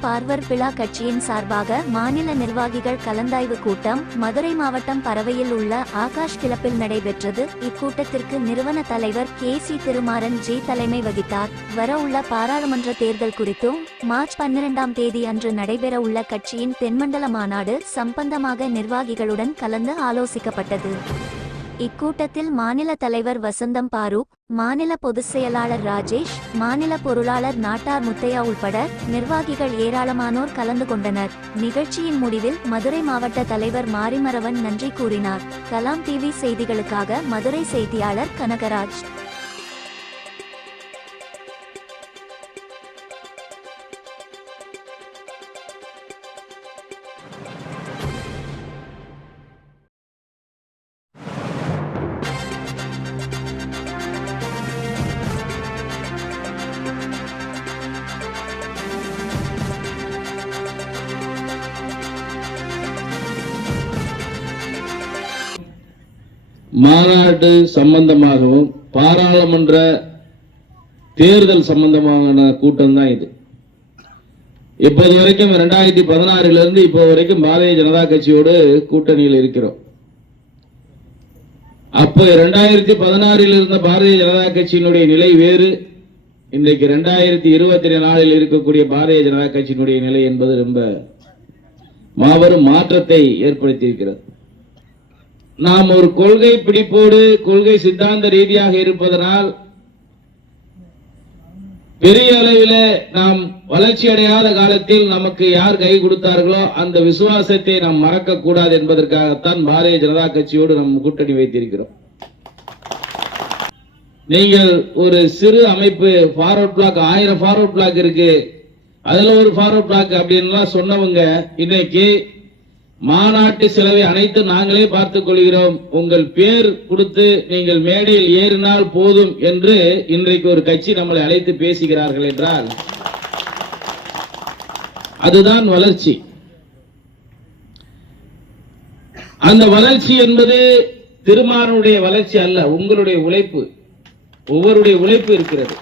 பார்வர் பிழா கட்சியின் சார்பாக மாநில நிர்வாகிகள் கலந்தாய்வு கூட்டம் மதுரை மாவட்டம் பறவையில் உள்ள ஆகாஷ் கிளப்பில் நடைபெற்றது. இக்கூட்டத்திற்கு நிறுவன தலைவர் கே சி திருமாறன் ஜி தலைமை வகித்தார். வரவுள்ள பாராளுமன்ற தேர்தல் குறித்தும் மார்ச் பன்னிரெண்டாம் தேதி அன்று நடைபெற உள்ள கட்சியின் தென்மண்டல மாநாடு சம்பந்தமாக நிர்வாகிகளுடன் கலந்து ஆலோசிக்கப்பட்டது. இக்கூட்டத்தில் மாநில தலைவர் வசந்தம் பாரூக் மாநில பொதுச் செயலாளர் ராஜேஷ் மாநில பொருளாளர் நாட்டார் முத்தையா உள்பட நிர்வாகிகள் ஏராளமானோர் கலந்து கொண்டனர். நிகழ்ச்சியின் முடிவில் மதுரை மாவட்ட தலைவர் மாரிமரவன் நன்றி கூறினார். கலாம் டிவி செய்திகளுக்காக மதுரை செய்தியாளர் கனகராஜ். மாநாடு சம்பந்தமாகவும் பாராளுமன்ற தேர்தல் சம்பந்தமான கூட்டம் தான் இது இப்போது வரைக்கும் ரெண்டாயிரத்தி பதினாறிலிருந்து இப்போ வரைக்கும் பாரதிய ஜனதா கட்சியோடு கூட்டணியில் இருக்கிறோம். அப்போ ரெண்டாயிரத்தி பதினாறில் இருந்த பாரதிய ஜனதா கட்சியினுடைய நிலை வேறு. இன்றைக்கு ரெண்டாயிரத்தி இருபத்தி நாலில் இருக்கக்கூடிய பாரதிய ஜனதா கட்சியினுடைய நிலை என்பது ரொம்ப மாபெரும் மாற்றத்தை ஏற்படுத்தியிருக்கிறது. நாம் ஒரு கொள்கை பிடிப்போடு கொள்கை சித்தாந்த ரீதியாக இருப்பதனால் பெரிய அளவில் நாம் வளர்ச்சி அடையாத காலத்தில் நமக்கு யார் கை கொடுத்தார்களோ அந்த விசுவாசத்தை நாம் மறக்க கூடாது என்பதற்காகத்தான் பாரதிய ஜனதா கட்சியோடு நம் கூட்டணி வைத்திருக்கிறோம். நீங்கள் ஒரு சிறு அமைப்பு ஃபார்வர்ட் பிளாக் ஆயிரம் ஃபார்வர்ட் பிளாக் இருக்கு. அதுல ஒரு ஃபார்வர்ட் பிளாக் அப்படின்லாம் சொன்னவங்க இன்னைக்கு மாநாட்டு செலவை அனைத்து நாங்களே பார்த்துக் கொள்கிறோம். உங்கள் பேர் கொடுத்து நீங்கள் மேடையில் ஏறினால் போதும் என்று இன்றைக்கு ஒரு கட்சி நம்மளை அழைத்து பேசுகிறார்கள் என்றால் அதுதான் வளர்ச்சி. அந்த வளர்ச்சி என்பது திருமாரனுடைய வளர்ச்சி அல்ல உங்களுடைய உழைப்பு. ஒவ்வொருடைய உழைப்பு இருக்கிறது.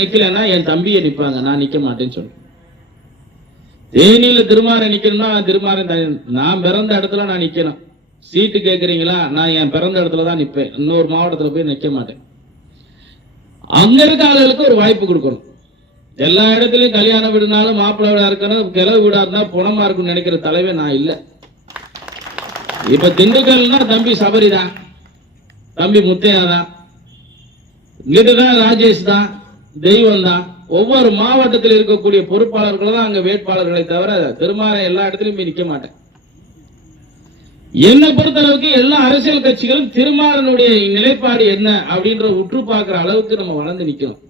நிக்கலன்னா என் தம்பியை நிப்பாங்க நான் நிக்க மாட்டேன்னு சொல்லுவேன் தேனியில திருமாறை நிக்கணும்னா திருமாறன் நான் பிறந்த இடத்துல நான் நிக்கணும். சீட்டு கேட்குறீங்களா நான் என் பிறந்த இடத்துல தான் நிற்பேன் இன்னொரு மாவட்டத்தில் போய் நிற்க மாட்டேன். அங்க இருக்க ஆளுகளுக்கு ஒரு வாய்ப்பு கொடுக்கணும். எல்லா இடத்துலயும் கல்யாண வீடுனாலும் மாப்பிள்ளை வீடா இருக்கணும் கிளவு வீடா இருந்தா புணமா இருக்கும்னு நினைக்கிற தலைவன் நான் இல்லை. இப்ப திண்டுக்கல்னா தம்பி சபரி தான் தம்பி முத்தையா தான். இங்கிட்டுதான் ராஜேஷ் தான். தெய்வம் தான். ஒவ்வொரு மாவட்டத்தில் இருக்கக்கூடிய பொறுப்பாளர்கள் தான் அங்க வேட்பாளர்களை தவிர திருமாறன் எல்லா இடத்துலயும் நிக்க மாட்டேன். என்னை பொறுத்தளவுக்கு எல்லா அரசியல் கட்சிகளும் திருமாறனுடைய நிலைப்பாடு என்ன அப்படின்ற உற்று பார்க்கிற அளவுக்கு நம்ம வளர்ந்து நிக்கணும்